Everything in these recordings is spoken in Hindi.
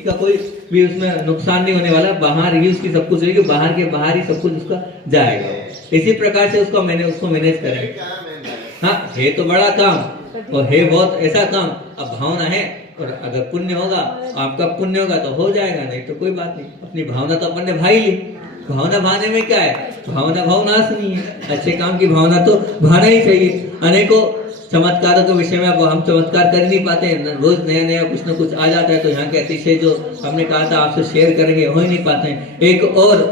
का कोई भी उसमें नुकसान नहीं होने वाला, बाहर ही उसकी सब कुछ रहेगी, बाहर के बाहर ही सब कुछ उसका जाएगा। इसी प्रकार से उसको मैनेज करें। हाँ, है तो बड़ा काम और है बहुत ऐसा काम, अब भावना है और अगर पुण्य होगा, आपका पुण्य होगा तो हो जाएगा, नहीं तो कोई बात नहीं। अपनी भावना तो अपन ने भाई ली, भावना भाने में क्या है, भावना भावनाश नहीं है, अच्छे काम की भावना तो भाना ही चाहिए। अनेकों चमत्कारों के विषय में अब हम चमत्कार कर नहीं पाते, रोज नया नया कुछ न कुछ आ जाता है, तो यहाँ के अतिशय जो हमने कहा था आपसे शेयर करेंगे हो ही नहीं पाते हैं। एक और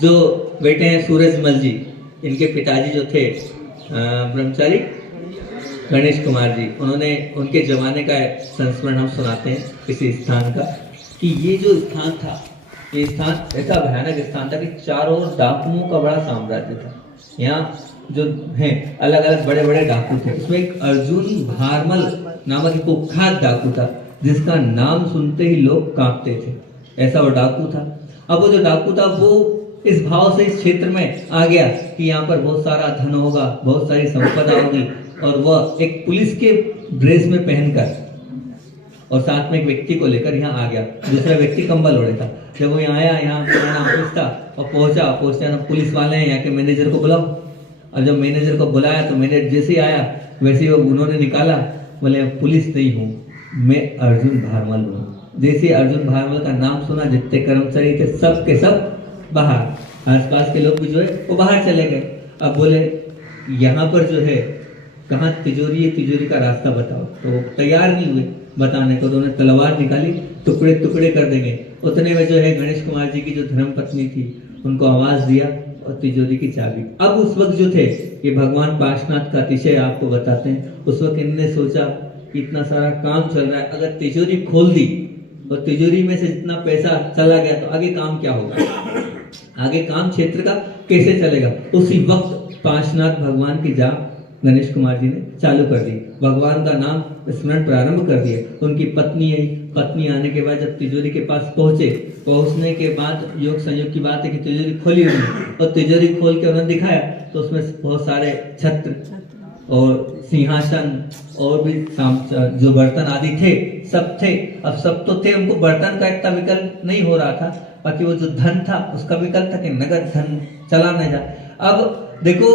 जो बेटे हैं सूरजमल जी, इनके पिताजी जो थे ब्रह्मचारी गणेश कुमार जी, उन्होंने उनके जमाने का संस्मरण हम सुनाते हैं किसी स्थान का, कि ये जो स्थान था, ये स्थान ऐसा भयानक स्थान था कि चारों ओर डाकुओं का बड़ा साम्राज्य था। यहाँ जो है अलग अलग बड़े बड़े डाकू थे, उसमें एक अर्जुन भारमल नामक एक कुख्यात डाकू था, जिसका नाम सुनते ही लोग कांपते थे, ऐसा वो डाकू था। अब वो जो डाकू था वो इस भाव से इस क्षेत्र में आ गया कि यहाँ पर बहुत सारा धन होगा, बहुत सारी संपदा होगी, और वह एक पुलिस के ड्रेस में पहनकर और साथ में एक व्यक्ति को लेकर यहाँ आ गया। दूसरा व्यक्ति कंबल ओढ़े था। जब वो यहाँ आया, यहाँ ऑफिस था और पहुंचा तो पुलिस वाले हैं यहाँ के मैनेजर को बुलाओ, और जब मैनेजर को बुलाया तो मैनेजर जैसे ही आया वैसे ही उन्होंने निकाला, बोले पुलिस नहीं हूँ, मैं अर्जुन भारमल हूँ। जैसे अर्जुन भारमल का नाम सुना, जितने कर्मचारी थे सब के सब बाहर, आसपास के लोग भी जो है वो बाहर चले गए। अब बोले यहाँ पर जो है कहाँ तिजोरी है, तिजोरी का रास्ता बताओ। तो वो तैयार नहीं हुए बताने को, तो उन्होंने तलवार निकाली, टुकड़े टुकड़े कर देंगे। उतने में जो है गणेश कुमार जी की जो धर्म पत्नी थी, उनको आवाज दिया और तिजोरी की चाबी। अब उस वक्त जो थे, ये भगवान पार्श्वनाथ का अतिशय आपको बताते हैं, उस वक्त इन्होंने सोचा कि इतना सारा काम चल रहा है, अगर तिजोरी खोल दी और तिजोरी में से जितना पैसा चला गया तो आगे काम क्या होगा, आगे काम क्षेत्र का कैसे चलेगा। उसी वक्त पार्श्वनाथ भगवान की जाप गणेश कुमार जी ने चालू कर दी, भगवान का नाम स्मरण प्रारंभ कर दिया। उनकी पत्नी आई, पत्नी आने के बाद जब तिजोरी के पास पहुंचे, पहुंचने के बाद योग संयोग की बात है कि तिजोरी खोली उन्होंने, और तिजोरी खोल के उन्होंने दिखाया तो उसमें बहुत सारे छत्र और सिंहासन और भी जो बर्तन आदि थे सब थे। अब सब तो थे, उनको बर्तन का इतना विकल्प नहीं हो रहा था, बाकी वो जो धन था उसका विकल्प था कि नगद धन चला न जाए। अब देखो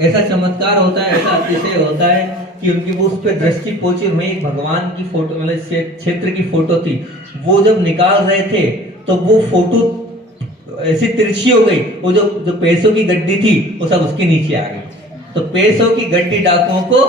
ऐसा चमत्कार होता है, ऐसा अतिशय होता है कि उनकी वो उस पर दृष्टि पहुंची। में एक भगवान की फोटो, मतलब क्षेत्र की फोटो थी, वो जब निकाल रहे थे तो वो फोटो ऐसी तिरछी हो गई, वो जो पैसों की गड्डी थी वो सब उसके नीचे आ गई, तो पैसों की गड्डी डाकुओं को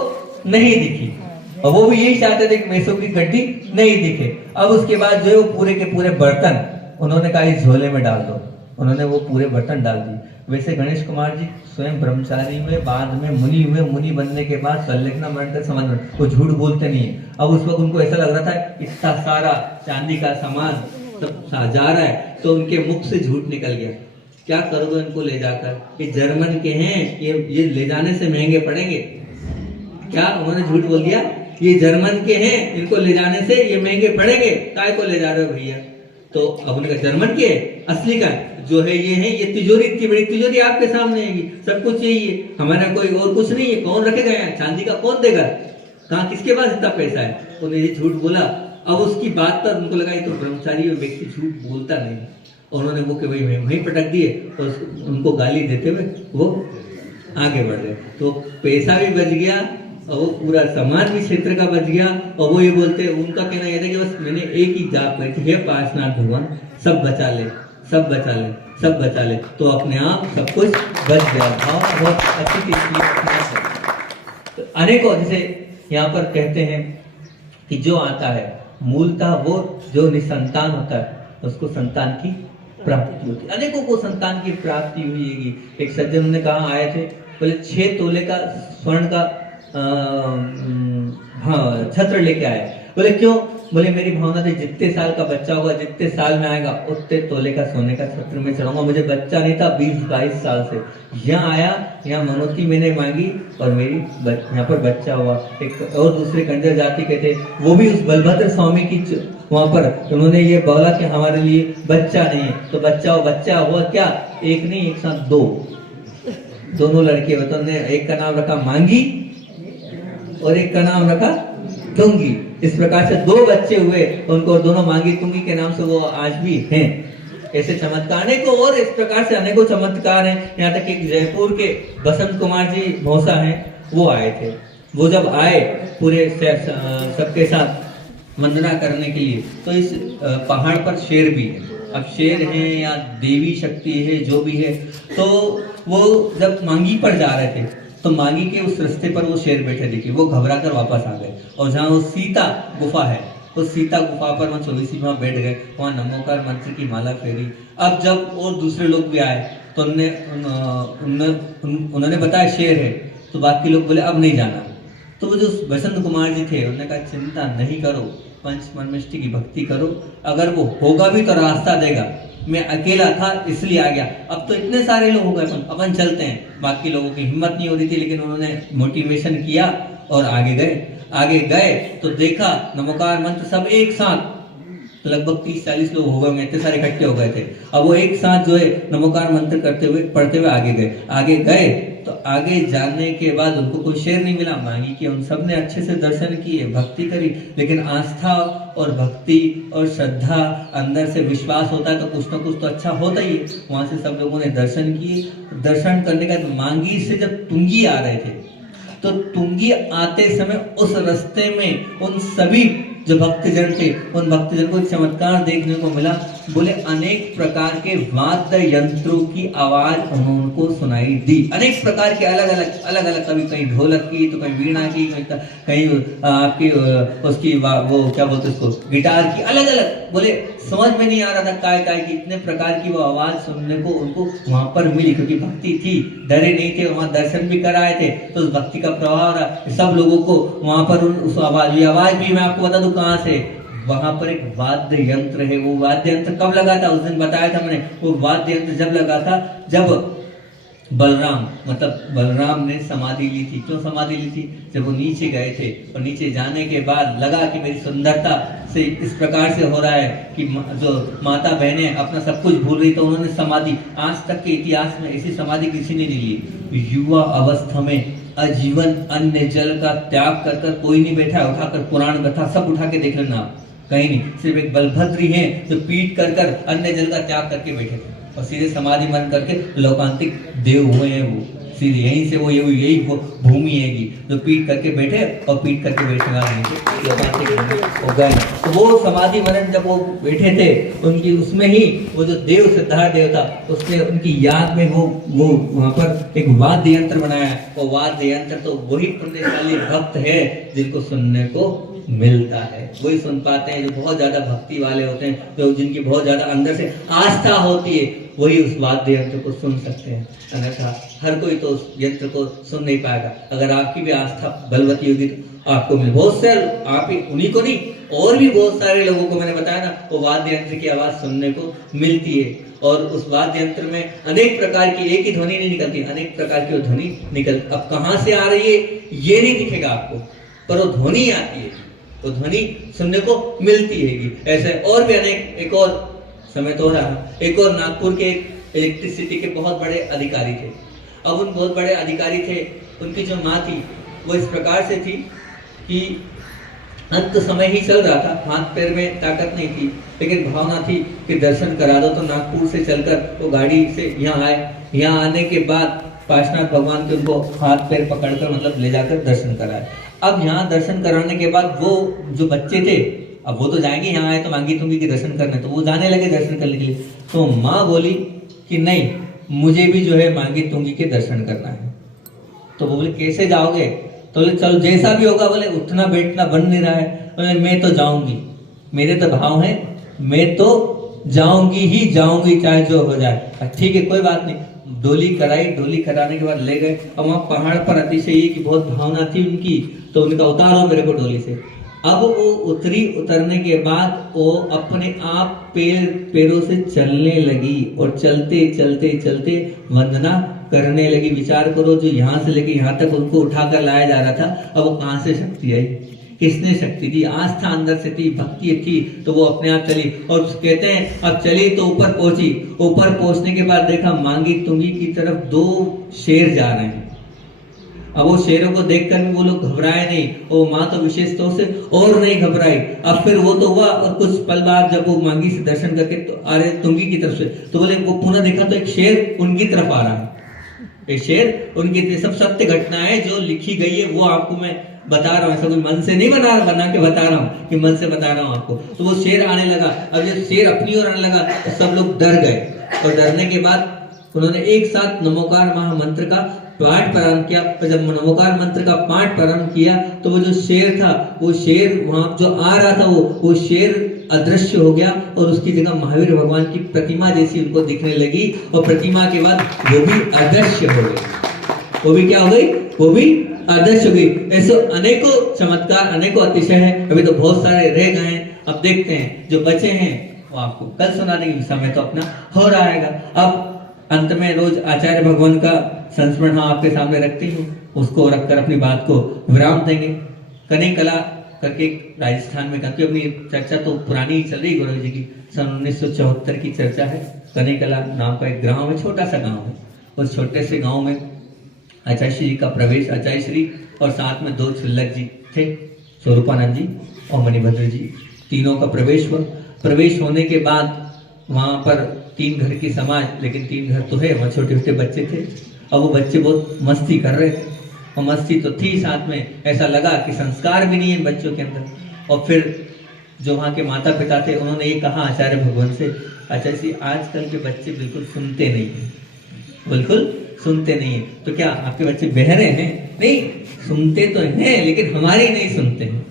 नहीं दिखी, और वो भी यही चाहते थे कि पैसों की गड्डी नहीं दिखे। अब उसके बाद जो है वो पूरे के पूरे बर्तन उन्होंने कहा इस झोले में डाल दो, उन्होंने वो पूरे बर्तन डाल दिए। वैसे गणेश कुमार जी स्वयं ब्रह्मचारी हुए, बाद में मुनि हुए, मुनि बनने के बाद संलेखना मरकर समझ में वो झूठ बोलते नहीं है। अब उस वक्त उनको ऐसा लग रहा था इतना सारा चांदी का सामान सब जा रहा है, तो उनके मुख से झूठ निकल गया, क्या करोगे इनको ले जाकर, ये जर्मन के हैं, ये ले जाने से महंगे पड़ेंगे। क्या उन्होंने झूठ बोल दिया, ये जर्मन के हैं, इनको ले जाने से ये महंगे पड़ेंगे, काय को ले जा रहे हो भैया। तो अब उन्होंने कहा जर्मन के असली का जो है ये है, ये तिजोरी, इतनी बड़ी तिजोरी आपके सामने आएगी, सब कुछ यही है, हमारा कोई और कुछ नहीं है, कौन रखेगा यहाँ, चांदी का कौन देगा, कहाँ किसके पास इतना पैसा है। उन्होंने ये झूठ बोला। अब उसकी बात पर उनको लगा ये तो ब्रह्मचारी व्यक्ति झूठ बोलता नहीं, उन्होंने वो वहीं पटक दिए और उनको गाली देते हुए वो आगे बढ़ गए। तो पैसा भी बच गया और वो पूरा समाज भी क्षेत्र का बच गया। और वो ये बोलते, उनका कहना यह था कि बस मैंने एक ही जाप करी थी, हे पार्श्वनाथ भगवान सब बचा ले, सब बचा ले, सब बचा ले, तो अपने आप सब कुछ बच गया। भाव बहुत अच्छी चीज। तो अनेकों जैसे यहाँ पर कहते हैं कि जो आता है मूलतः वो जो निसंतान होता है उसको संतान की प्राप्ति होती है। अनेकों को संतान की प्राप्ति हुई है। एक सज्जन ने कहा आए थे, बोले 6 तोले का स्वर्ण का छत्र लेके आए। बोले क्यों? बोले मेरी भावना थी जितने साल का बच्चा होगा, जितने साल में आएगा उतने तोले का सोने का छत्र में चढ़ाऊंगा। मुझे बच्चा नहीं था, 20-22 साल से यहाँ आया, यहाँ मनोती मैंने मांगी और मेरी यहाँ पर बच्चा हुआ। एक और दूसरे कंजर जाति के थे, वो भी उस बलभद्र स्वामी की वहां पर उन्होंने ये बोला कि हमारे लिए बच्चा नहीं है, तो बच्चा हुआ क्या, एक नहीं एक साथ 2 दोनों लड़के हुए। तो उन्होंने एक का नाम रखा मांगी और एक का नाम रखा डोंगी। इस प्रकार से 2 बच्चे हुए उनको, दोनों मांगी तुंगी के नाम से वो आज भी हैं। ऐसे चमत्कार अनेकों, और इस प्रकार से अनेकों चमत्कार हैं। यहाँ तक कि जयपुर के बसंत कुमार जी भौसा हैं, वो आए थे। वो जब आए पूरे सबके साथ वंदना करने के लिए, तो इस पहाड़ पर शेर भी है। अब शेर है या देवी शक्ति है, जो भी है, तो वो जब मांगी पर जा रहे थे तो मांगी के उस रास्ते पर वो शेर बैठे दिखे। वो घबरा कर वापस आ गए, और जहाँ वो सीता गुफा है, उस सीता गुफा पर वहाँ 24 वहाँ बैठ गए, वहाँ नमोकार मंत्र की माला फेरी। अब जब और दूसरे लोग भी आए तो उन्होंने बताया शेर है, तो बाकी लोग बोले अब नहीं जाना। तो वो जो बसंत कुमार जी थे, उन्होंने कहा चिंता नहीं करो, पंचमन्मिष्टि की भक्ति करो, अगर वो होगा भी तो रास्ता देगा। मैं अकेला था इसलिए आ गया, अब तो इतने सारे लोग हो गए, अपन चलते हैं। बाकी लोगों की हिम्मत नहीं हो रही थी, लेकिन उन्होंने मोटिवेशन किया और आगे गए तो देखा नमोकार मंत्र सब एक साथ, लगभग 30-40 लोग हो गए, इतने सारे इकट्ठे हो गए थे। अब वो एक साथ जो है नमोकार मंत्र करते हुए, पढ़ते हुए आगे गए तो आगे जाने के बाद उनको कोई शेर नहीं मिला। मांगी कि उन सब ने अच्छे से दर्शन किए, भक्ति करी, लेकिन आस्था और भक्ति और श्रद्धा, अंदर से विश्वास होता है तो कुछ ना कुछ तो अच्छा होता ही है। वहां से सब लोगों ने दर्शन किए। दर्शन करने के बाद मांगी से जब तुंगी आ रहे थे, तो तुंगी आते समय उस रास्ते में उन सभी जो भक्तजन थे, उन भक्तजन को चमत्कार देखने को मिला। बोले अनेक प्रकार के वाद्य यंत्रों की आवाज उनको सुनाई दी, अनेक प्रकार के अलग अलग, कभी कहीं ढोलक की, तो कहीं वीणा की, कहीं आपकी उसकी वो क्या बोलते उसको, गिटार की, अलग अलग। बोले समझ में नहीं आ रहा था काय की, इतने प्रकार की वो आवाज सुनने को उनको वहां पर मिली, क्योंकि भक्ति थी, डरे नहीं थे, वहां दर्शन भी कराए थे, तो उस भक्ति का प्रभाव रहा सब लोगों को वहां पर। उस आवाज भी मैं आपको बता दूं कहां से, वहां पर एक वाद्य यंत्र है। वो वाद्य यंत्र कब लगा था, उस दिन बताया था मैंने। वो वाद्य यंत्र जब लगा था, जब बलराम ने समाधि ली थी। क्यों समाधि ली थी? जब वो नीचे गए थे और नीचे जाने के बाद लगा कि मेरी सुंदरता से इस प्रकार से हो रहा है कि जो माता बहनें अपना सब कुछ भूल रही, तो उन्होंने समाधि, आज तक के इतिहास में ऐसी समाधि किसी ने नहीं ली। युवा अवस्था में आजीवन अन्न जल का त्याग कर कोई नहीं बैठा, उठाकर पुराण कथा सब उठा के देख लेना, कहीं नहीं। सिर्फ एक बलभद्र ही है जो पीट कर अन्न जल का त्याग करके बैठे थे और सीधे समाधि मन करके लौकांतिक देव हुए हैं। वो सीधे यहीं से वो यही वो भूमि हैगी जो पीट करके बैठे और पीट करके बैठने वाले लौकांतिक हो गए। तो वो समाधि मन जब वो बैठे थे, उनकी उसमें ही वो जो देव सिद्धार्थ देव था, उसने उनकी याद में वो वहां पर एक वाद्य यंत्र बनाया। वो वाद्य यंत्र तो वही पुण्यशाली भक्त है जिनको सुनने को मिलता है, वही सुन पाते हैं। जो बहुत ज्यादा भक्ति वाले होते हैं, जो जिनकी बहुत ज्यादा अंदर से आस्था होती है, वही उस वाद्य यंत्र को सुन सकते हैं। अन्यथा हर कोई तो उस यंत्र को सुन नहीं पाएगा। अगर आपकी भी आस्था बलवती होगी तो आपको मिले। बहुत से आप ही उन्हीं को नहीं, और भी बहुत सारे लोगों को मैंने बताया ना, वो वाद्य यंत्र की आवाज सुनने को मिलती है। और उस वाद्य यंत्र में अनेक प्रकार की, एक ही ध्वनि नहीं निकलती, अनेक प्रकार की वो ध्वनि निकलती। अब कहाँ से आ रही है ये नहीं दिखेगा आपको, पर वो ध्वनि आती है, वो ध्वनि सुनने को मिलती है। ऐसे और भी अनेक, एक और समय तो रहा, एक और नागपुर के एक इलेक्ट्रिसिटी के बहुत बड़े अधिकारी थे। अब उन बहुत बड़े अधिकारी थे, उनकी जो माँ थी वो इस प्रकार से थी कि अंत समय ही चल रहा था, हाथ पैर में ताकत नहीं थी, लेकिन भावना थी कि दर्शन करा दो। तो नागपुर से चलकर वो गाड़ी से यहाँ आए। यहाँ आने के बाद पार्श्वनाथ भगवान के उनको हाथ पैर पकड़कर मतलब ले जाकर दर्शन कराए। अब यहाँ दर्शन कराने के बाद वो जो बच्चे थे, अब वो तो जाएंगे, यहाँ आए तो मांगी तुंगी के दर्शन करने, तो वो जाने लगे दर्शन करने के लिए। तो माँ बोली कि नहीं, मुझे भी जो है मांगी तुंगी के दर्शन करना है। तो वो बोले कैसे जाओगे? तो बोले चलो जैसा भी होगा। बोले उठना बैठना बन नहीं रहा है। बोले मैं तो जाऊंगी, मेरे तो भाव है, मैं तो जाऊंगी चाहे जो हो जाए। ठीक है कोई बात नहीं। डोली कराई, डोली कराने के बाद ले गए। अब वहाँ पहाड़ पर अतिशय ये की बहुत भावना थी उनकी, तो उनका उतारो मेरे को डोली से। अब वो उतरने के बाद वो अपने आप पैरों से चलने लगी और चलते चलते चलते वंदना करने लगी। विचार करो, जो यहाँ से लेके यहाँ तक उनको उठाकर लाया जा रहा था, अब वो कहाँ से शक्ति आई? किसने शक्ति दी? आस्था अंदर से थी, भक्ति थी, तो वो अपने आप चली। और कहते हैं अब चली तो ऊपर पहुंची। ऊपर पहुंचने के बाद देखा मांगी तुंगी की तरफ 2 शेर जा रहे हैं। अब वो शेरों को देखकर भी वो लोग घबराए नहीं, और माँ तो विशेषतों से और नहीं घबराई। अब फिर वो तो हुआ, और कुछ पल बाद जब वो मांगी से दर्शन करके तो आ रहे तुंगी की तरफ से, तो बोले वो पुनः देखा तो एक शेर उनकी तरफ आ रहा है। एक शेर उनकी, सब सत्य घटनाएं जो लिखी गई है वो आपको मैं बता रहा हूँ, ऐसा कोई मन से नहीं बना के बता रहा हूँ कि मन से बता रहा हूँ आपको। तो वो शेर आने लगा। अब जब शेर अपनी ओर आने लगा तो सब लोग डर गए, और डरने के बाद उन्होंने एक साथ नमोकार महामंत्र का पाठ प्रारंभ किया। और जब नमोकार मंत्र का पाठ प्रारंभ किया तो वो जो शेर था, वो शेर वहां जो आ रहा था वो शेर अदृश्य हो गया, और उसकी जगह महावीर भगवान की प्रतिमा जैसी उनको दिखने लगी, और प्रतिमा के बाद वो भी अदृश्य हो गई। वो भी क्या हो गई? वो भी अदृश्य हो गई। ऐसे अनेकों चमत्कार, अनेकों अतिशय है। अभी तो बहुत सारे रह गए हैं, अब देखते हैं जो बचे हैं वो आपको कल सुनाने की समय तो अपना हो रहा है। अब अंत में रोज आचार्य भगवान का संस्मरण हम आपके सामने रखते हैं, उसको रखकर अपनी बात को विराम देंगे। कने कला करके राजस्थान में, क्योंकि अपनी चर्चा तो पुरानी ही चल रही गुरु जी की, सन 1974 की चर्चा है। कने कला नाम का एक गांव है, छोटा सा गांव है। उस छोटे से गांव में आचार्य श्री का प्रवेश, आचार्य श्री और साथ में 2 छिल्लक जी थे, स्वरूपानंद जी और मणिभद्र जी, तीनों का प्रवेश हुआ। प्रवेश होने के बाद वहां पर 3 घर की समाज, लेकिन 3 घर तो है, वहाँ छोटे छोटे बच्चे थे। अब वो बच्चे बहुत मस्ती कर रहे थे, और मस्ती तो थी, साथ में ऐसा लगा कि संस्कार भी नहीं है बच्चों के अंदर। और फिर जो वहाँ के माता पिता थे उन्होंने ये कहा आचार्य भगवान से, आचार्य जी आजकल के बच्चे बिल्कुल सुनते नहीं है, बिल्कुल सुनते नहीं है। तो क्या आपके बच्चे बहरे हैं? नहीं, सुनते तो हैं लेकिन हमारी नहीं सुनते हैं।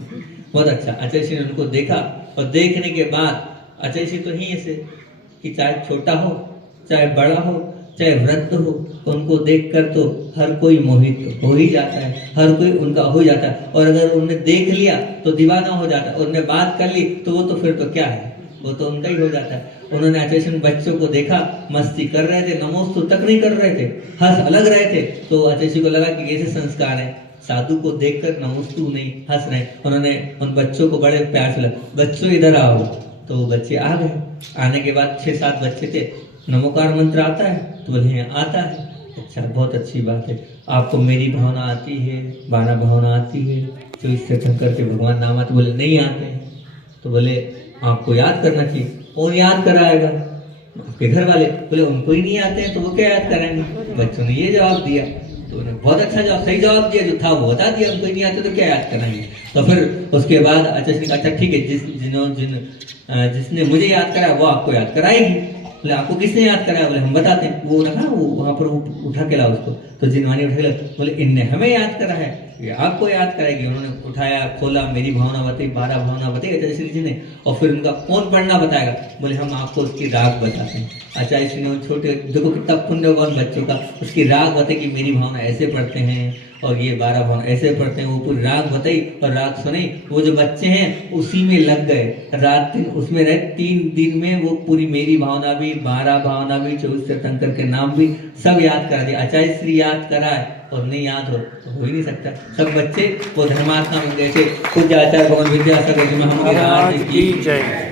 बहुत अच्छा। आचार्य जी ने उनको देखा, और देखने के बाद आचार्य जी तो ही ऐसे कि चाहे छोटा हो, चाहे बड़ा हो, चाहे वृद्ध हो, उनको देखकर तो हर कोई मोहित हो ही जाता है, हर कोई उनका हो जाता है। और अगर उन्होंने देख लिया तो दीवाना हो जाता है, और उन्होंने बात कर ली तो वो तो फिर तो क्या है, वो तो उनका ही हो जाता है। उन्होंने आचार्य बच्चों को देखा, मस्ती कर रहे थे, नमोस्तु तक नहीं कर रहे थे, हंस अलग रहे थे। तो आचार्य को लगा कि कैसे संस्कार है, साधु को देखकर नमोस्तु नहीं, हंस रहे। उन्होंने उन बच्चों को बड़े प्यार से लगा, बच्चों इधर आओ। तो वो बच्चे आ गए। आने के बाद 6-7 बच्चे थे। नमोकार मंत्र आता है? तो बोले आता है। अच्छा, बहुत अच्छी बात है। आपको मेरी भावना आती है, 12 भावना आती है, 24 से करके भगवान नाम आते? बोले नहीं आते हैं। तो बोले आपको याद करना चाहिए। कौन याद कराएगा? आपके घर वाले। बोले उनको ही नहीं आते हैं तो वो क्या याद कराएंगे? बच्चों ने ये जवाब दिया। तो उन्होंने बहुत अच्छा जवाब, सही जवाब दिया, जो था वो बता दिया, उनको ही नहीं आते तो क्या याद कराएंगे। तो फिर उसके बाद अच्छा ठीक है, जिसने मुझे याद कराया वो आपको याद कराएगी। बोले आपको किसने याद कराया? बोले हम बताते हैं। वो रखा वो वहां पर उठा के लाओ उसको। तो जिनवानी उठा के लाओ। बोले इनने हमें याद करा है, ये आपको याद कराएगी। उन्होंने उठाया, खोला, मेरी भावना बताई, 12 भावना बताई आचार्य श्री जी ने। और फिर उनका कौन पढ़ना बताएगा? बोले हम आपको उसकी राग बताते हैं। आचार्य श्री ने छोटे, देखो कितना पुण्य होगा उन बच्चों का, उसकी राग बताई कि मेरी भावना ऐसे पढ़ते हैं और ये 12 भावना ऐसे पढ़ते हैं। वो पूरी राग बताई और राग सुनी। वो जो बच्चे हैं उसी में लग गए, रात दिन उसमें रहे। 3 दिन में वो पूरी मेरी भावना भी, 12 भावना भी, 24 तीर्थंकर के नाम भी सब याद करा दिया। आचार्य श्री याद कराए और नहीं याद हो तो हो ही नहीं सकता। सब बच्चे वो धर्मात्मा बन गए थे। पूज्य आचार्य भगवान विद्यासागर जी महाराज की जय।